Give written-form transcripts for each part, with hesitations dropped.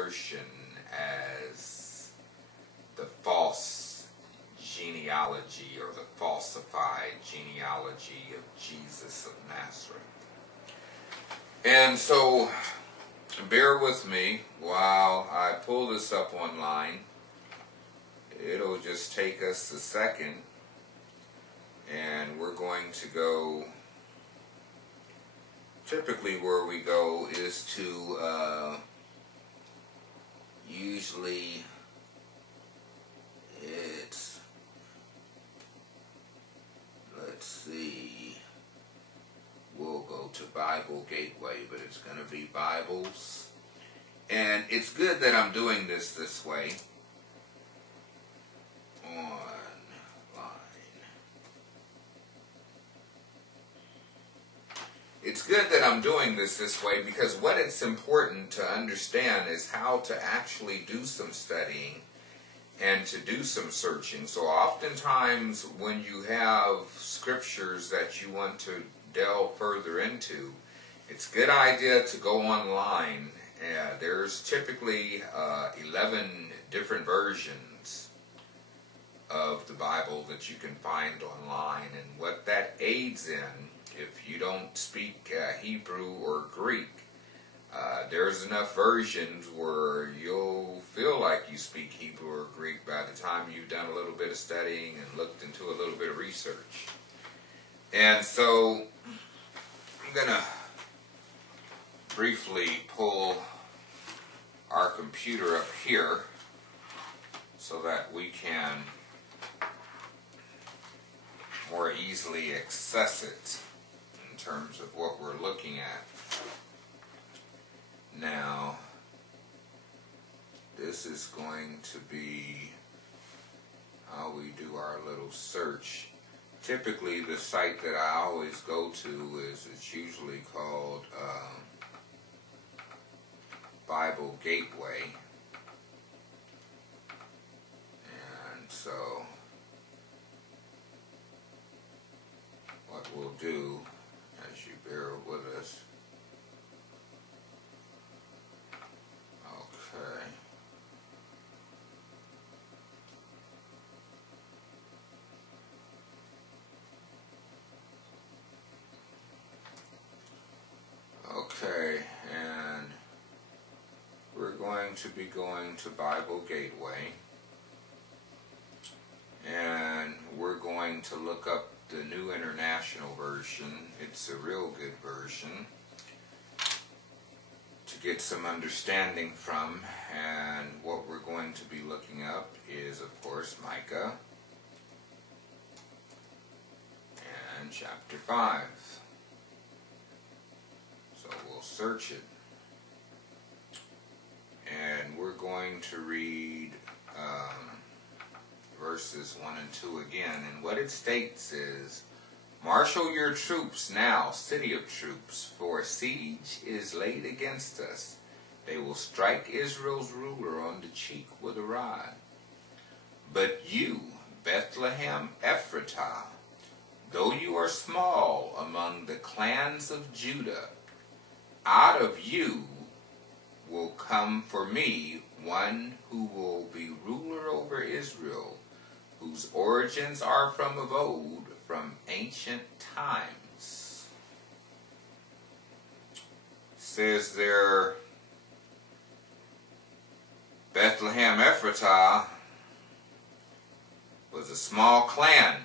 version as the false genealogy or the falsified genealogy of Jesus of Nazareth. And so, bear with me while I pull this up online. It'll just take us a second, and we're going to go. Typically where we go is to usually it's, let's see, we'll go to Bible Gateway, but it's going to be Bibles. And it's good that I'm doing this way. It's good that I'm doing this way because what it's important to understand is how to actually do some studying and to do some searching. So oftentimes when you have scriptures that you want to delve further into, it's a good idea to go online. There's typically 11 different versions of the Bible that you can find online, and what that aids in, if you don't speak Hebrew or Greek, there's enough versions where you'll feel like you speak Hebrew or Greek by the time you've done a little bit of studying and looked into a little bit of research. And so I'm going to briefly pull our computer up here so that we can more easily access it in terms of what we're looking at. Now, this is going to be how we do our little search. Typically, the site that I always go to it's usually called Bible Gateway. And so, what we'll do, as you bear with us. Okay. Okay, and we're going to be going to Bible Gateway, and we're going to look up the New International Version. It's a real good version to get some understanding from, and what we're going to be looking up is, of course, Micah and chapter 5. So we'll search it, and we're going to read verses 1 and 2 again. And what it states is, "Marshal your troops now, city of troops, for a siege is laid against us. They will strike Israel's ruler on the cheek with a rod. But you, Bethlehem Ephratah, though you are small among the clans of Judah, out of you will come for me one who will be ruler over Israel, whose origins are from of old, from ancient times." Says there, Bethlehem Ephratah was a small clan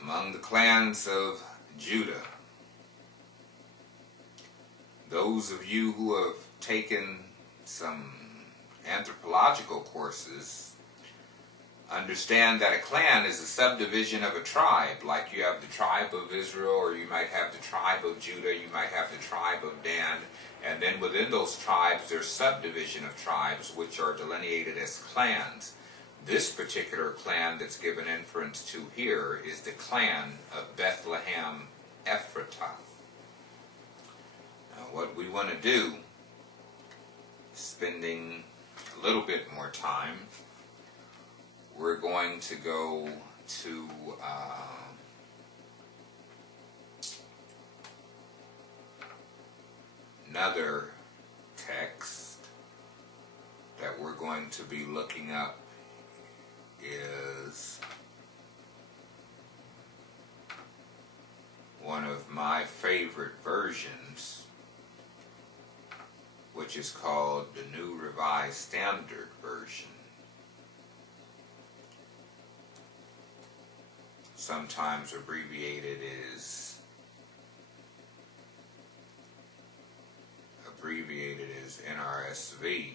among the clans of Judah. Those of you who have taken some anthropological courses understand that a clan is a subdivision of a tribe. Like you have the tribe of Israel, or you might have the tribe of Judah, you might have the tribe of Dan, and then within those tribes there's subdivision of tribes which are delineated as clans. This particular clan that's given inference to here is the clan of Bethlehem Ephratah. Now what we want to do, spending a little bit more time, we're going to go to Another text that we're going to be looking up is one of my favorite versions, which is called the New Revised Standard Version. Sometimes abbreviated as NRSV,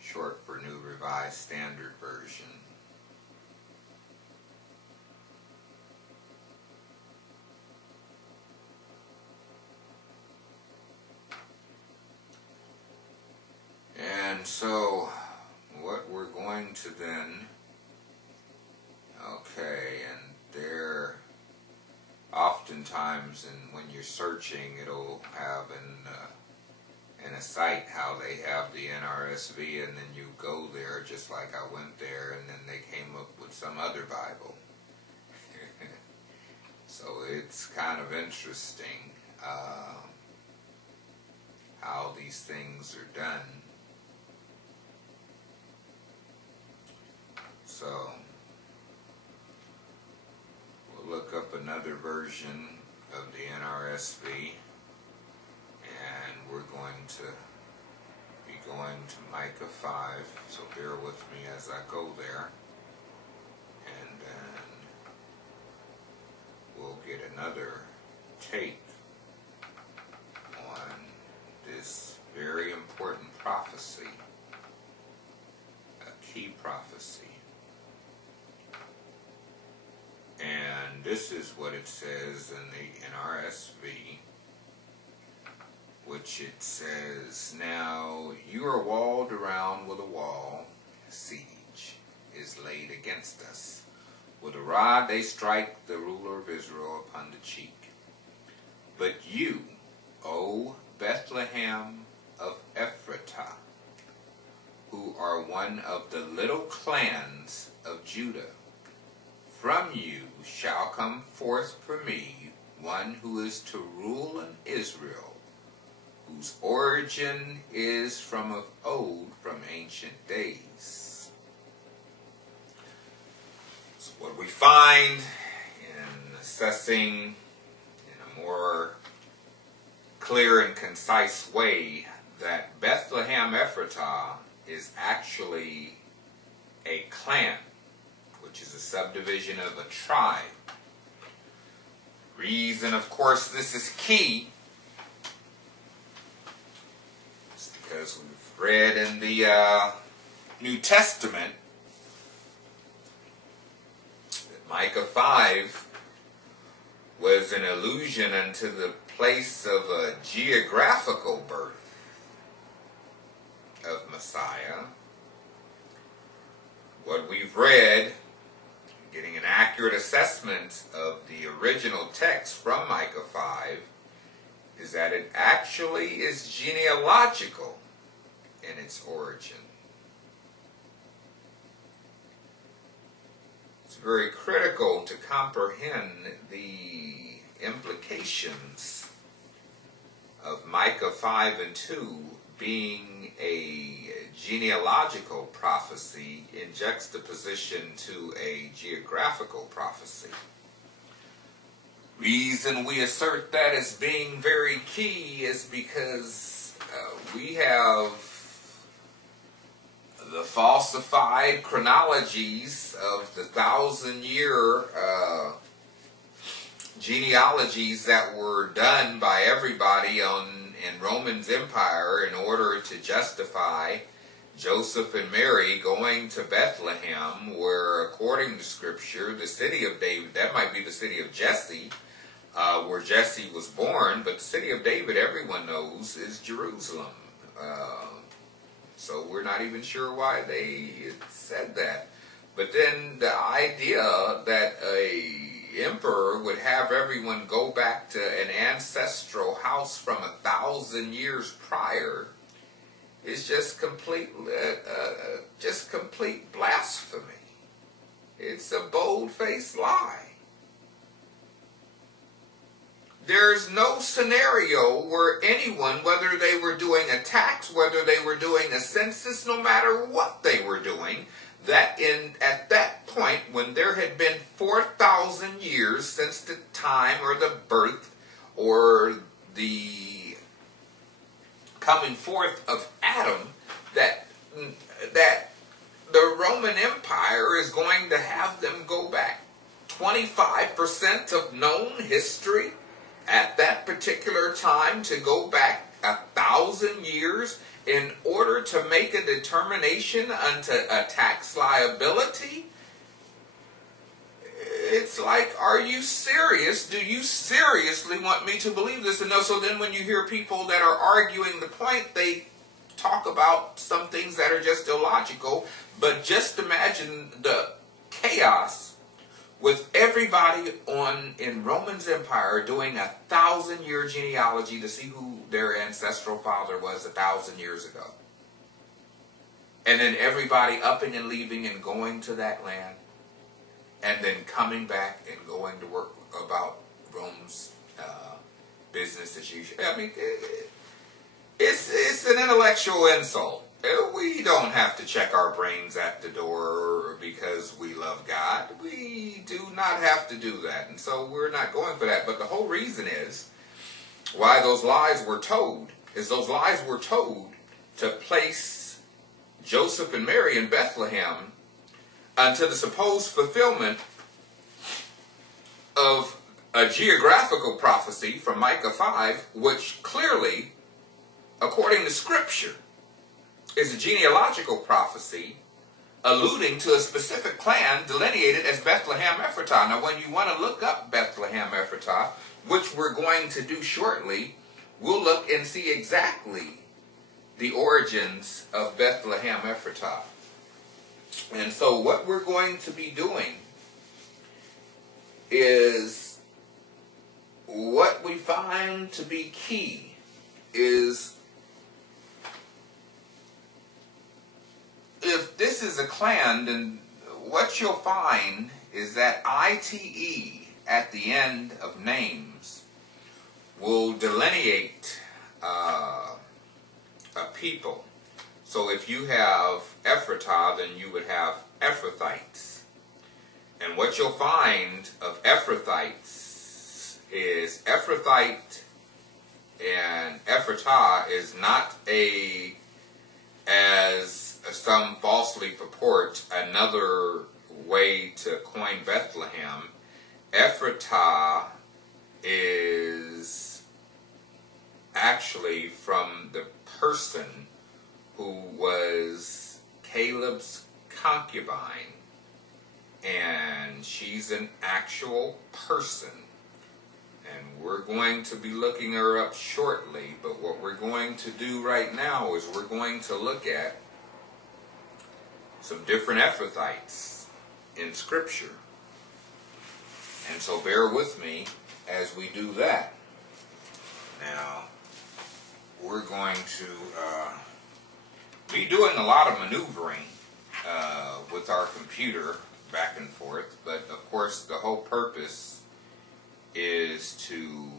short for New Revised Standard Version. And so what we're going to then, and there oftentimes, and when you're searching, it'll have in a site how they have the NRSV, and then you go there just like I went there, and then they came up with some other Bible. So it's kind of interesting how these things are done. So we'll look up another version of the NRSV, and we're going to be going to Micah 5, so bear with me as I go there, and then we'll get another take on this very important prophecy, a key prophecy. And this is what it says in the NRSV, which it says, "Now you are walled around with a wall, siege is laid against us. With a rod they strike the ruler of Israel upon the cheek. But you, O Bethlehem of Ephratah, who are one of the little clans of Judah, from you shall come forth for me one who is to rule in Israel, whose origin is from of old, from ancient days." So what we find in assessing in a more clear and concise way that Bethlehem Ephratah is actually a clan, which is a subdivision of a tribe. Reason, of course, this is key is because we've read in the New Testament that Micah 5 was an allusion unto the place of a geographical birth of Messiah. What we've read, getting an accurate assessment of the original text from Micah 5, is that it actually is genealogical in its origin. It's very critical to comprehend the implications of Micah 5 and 2 being a genealogical prophecy in juxtaposition to a geographical prophecy. Reason we assert that as being very key is because we have the falsified chronologies of the 1,000-year genealogies that were done by everybody in Roman's Empire in order to justify Joseph and Mary going to Bethlehem, where, according to Scripture, the city of David, that might be the city of Jesse, where Jesse was born, but the city of David, everyone knows, is Jerusalem. So we're not even sure why they said that. But then the idea that a emperor would have everyone go back to an ancestral house from 1,000 years prior is just complete blasphemy. It's a bold-faced lie. there's no scenario where anyone, whether they were doing a tax, whether they were doing a census, no matter what they were doing, that at that point, when there had been 4,000 years since the time or the birth or the coming forth of Adam, that the Roman Empire is going to have them go back 25% of known history at that particular time, to go back 1,000 years in order to make a determination unto a tax liability. It's like, are you serious? Do you seriously want me to believe this? And no, so then when you hear people that are arguing the point, they talk about some things that are just illogical. But just imagine the chaos with everybody in Roman's Empire doing 1,000-year genealogy to see who their ancestral father was 1,000 years ago. And then everybody upping and leaving and going to that land, and then coming back and going to work about Rome's business as usual. I mean, it's an intellectual insult. We don't have to check our brains at the door because we love God. We do not have to do that. And so we're not going for that. But the whole reason is why those lies were told is those lies were told to place Joseph and Mary in Bethlehem unto the supposed fulfillment of a geographical prophecy from Micah 5, which clearly, according to Scripture, is a genealogical prophecy alluding to a specific clan delineated as Bethlehem Ephratah. Now, when you want to look up Bethlehem Ephratah, which we're going to do shortly, we'll look and see exactly the origins of Bethlehem Ephratah. And so what we're going to be doing is, what we find to be key is, if this is a clan, then what you'll find is that ITE at the end of names will delineate a people. So if you have Ephratah, then you would have Ephrathites. And what you'll find of Ephrathites is Ephrathite and Ephratah is not as some falsely purport, another way to coin Bethlehem. Ephratah is actually from the person who was Caleb's concubine, and she's an actual person. And we're going to be looking her up shortly, but what we're going to do right now is we're going to look at some different Ephrathites in Scripture. And so bear with me as we do that. Now, we're going to be doing a lot of maneuvering with our computer back and forth, but of course the whole purpose is to